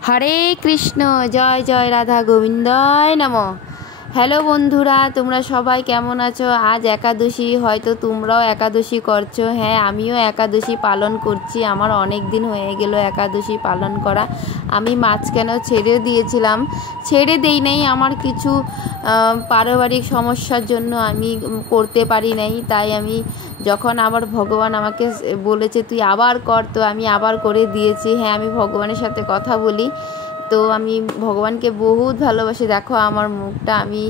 হরে কৃষ্ণ, জয় জয় রাধা গোবিন্দয় নমঃ। হ্যালো বন্ধুরা, তোমরা সবাই কেমন আছো? আজ একাদশী, হয়তো তোমরাও একাদশী করছো। হ্যাঁ, আমিও একাদশী পালন করছি। আমার অনেক দিন হয়ে গেল একাদশী পালন করা। আমি মাঝখানেও ছেড়ে দিয়েছিলাম, ছেড়ে দেই নাই, আমার কিছু পারিবারিক সমস্যার জন্য আমি করতে পারি নাই। তাই আমি যখন আবার ভগবান আমাকে বলেছে তুই আবার কর, তো আমি আবার করে দিয়েছি। হ্যাঁ, আমি ভগবানের সাথে কথা বলি, তো আমি ভগবানকে বহুত ভালোবাসি। দেখো আমার মুখটা, আমি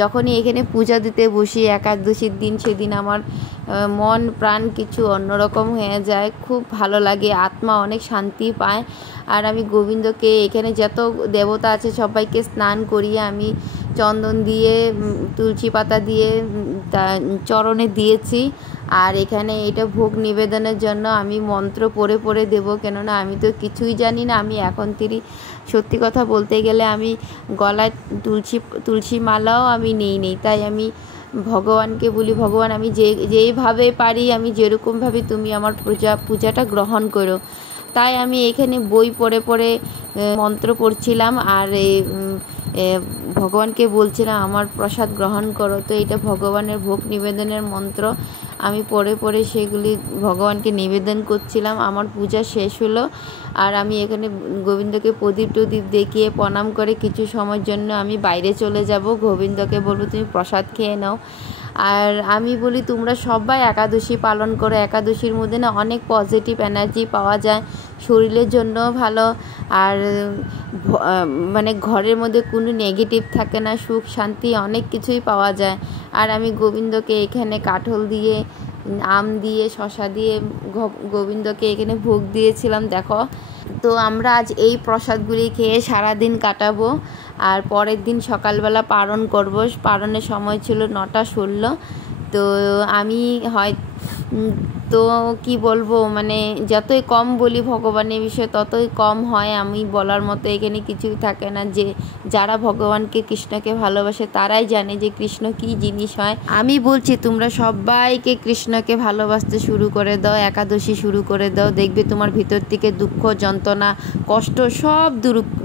যখনই এখানে পূজা দিতে বসি একাদশীর দিন, সেদিন আমার মন প্রাণ কিছু অন্যরকম হয়ে যায়, খুব ভালো লাগে, আত্মা অনেক শান্তি পায়। আর আমি গোবিন্দকে, এখানে যত দেবতা আছে সবাইকে স্নান করিয়ে আমি চন্দন দিয়ে, তুলসী পাতা দিয়ে চরণে দিয়েছি। আর এখানে এটা ভোগ নিবেদনের জন্য আমি মন্ত্র পড়ে পড়ে দেবো, কেননা আমি তো কিছুই জানি না। আমি এখন সত্যি কথা বলতে গেলে আমি গলায় তুলসী মালাও আমি নেই। তাই আমি ভগবানকে বলি, ভগবান আমি যেইভাবে পারি, আমি যেরকমভাবে তুমি আমার পূজাটা গ্রহণ করো। তাই আমি এখানে বই পড়ে পড়ে মন্ত্র পড়ছিলাম আর ভগবানকে বলছিলাম আমার প্রসাদ গ্রহণ করো। তো এটা ভগবানের ভোগ নিবেদনের মন্ত্র, আমি পড়ে পড়ে সেগুলি ভগবানকে নিবেদন করছিলাম। আমার পূজা শেষ হলো, আর আমি এখানে গোবিন্দকে প্রদীপ দেখিয়ে প্রণাম করে কিছু সময়ের জন্য আমি বাইরে চলে যাব। গোবিন্দকে বলবো তুমি প্রসাদ খেয়ে নাও। আর আমি বলি তোমরা সবাই একাদশী পালন করো। একাদশীর মধ্যে না অনেক পজিটিভ এনার্জি পাওয়া যায়, শরীরের জন্য ভালো। আর মানে ঘরের মধ্যে কোনো নেগেটিভ থাকে না, সুখ শান্তি অনেক কিছুই পাওয়া যায়। আর আমি গোবিন্দকে এখানে কাঠল দিয়ে, আম দিয়ে, শশা দিয়ে গোবিন্দকে এখানে ভোগ দিয়েছিলাম। দেখো, তো আমরা আজ এই প্রসাদগুলি খেয়ে সারাদিন কাটাবো। আর পরের দিন সকালবেলা পালন করব। পালনের সময় ছিল 9:16। তো আমি তো কি বলবো, মানে যতই কম বলি ভগবানের বিষয়ে ততই কম হয়। আমি বলার মতো এখানে কিছুই থাকে না। যারা ভগবানকে, কৃষ্ণকে ভালোবাসে তারাই জানে যে কৃষ্ণ কি জিনিস হয়। আমি বলছি তোমরা সবাইকে কৃষ্ণকে ভালোবাসতে শুরু করে দাও, একাদশী শুরু করে দাও, দেখবে তোমার ভিতর থেকে দুঃখ, যন্ত্রণা, কষ্ট সব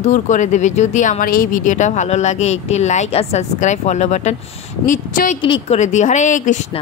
দূর করে দেবে। যদি আমার এই ভিডিওটা ভালো লাগে, একটি লাইক আর সাবস্ক্রাইব, ফলো বাটন নিশ্চয়ই ক্লিক করে দিও। হরে কৃষ্ণ।